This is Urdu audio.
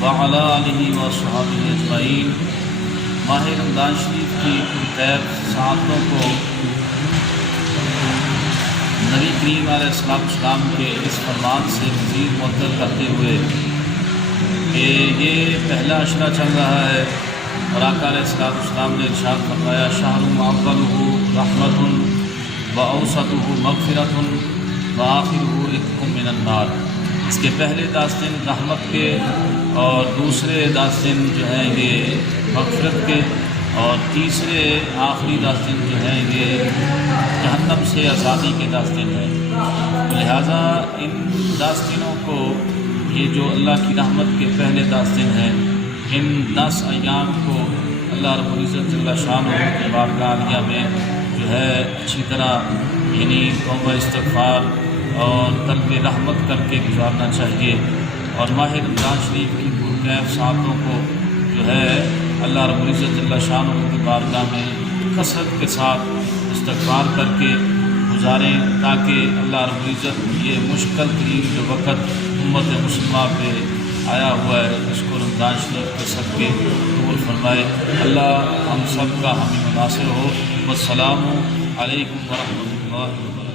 وعلى آلہ وصحبہ اجمعین۔ ماہ رمضان شریف کی خیر سعادتوں کو نبی کریم علیہ السلام کے اس فرمان سے مزید معطل کرتے ہوئے کہ یہ پہلا عشرہ چل رہا ہے اور آقا علیہ السلام نے ارشاد فرمایا شہر معطلہ رحمۃ واوسطہ مغفرۃ وآخرہ عتق من النار۔ اس کے پہلے 10 دن رحمت کے اور دوسرے 10 دن جو ہیں یہ مغفرت کے اور تیسرے آخری 10 دن جو ہیں یہ جہنم سے آزادی کے 10 دن ہیں۔ لہٰذا ان 10 دنوں کو یہ جو اللہ کی رحمت کے پہلے 10 دن ہیں ان 10 ایام کو اللہ رب العزت جل شانہ کی بارگاہ عالیہ میں جو ہے اچھی طرح یعنی توبہ استغفار اور طلب رحمت کر کے گزارنا چاہیے، اور ماہ رمضان شریف کی پرکیف ساعتوں کو جو ہے اللہ رب العزت جل شانہ کی بارگاہ میں کثرت کے ساتھ استغفار کر کے گزاریں تاکہ اللہ رب العزت یہ مشکل ترین جو وقت امت مسلمہ پہ آیا ہوا ہے اس کو رمضان شریف کے صدقے قبول فرمائے۔ اللہ ہم سب کا حامی ناصر ہو۔ والسلام علیکم ورحمۃ اللہ وبرکاتہ۔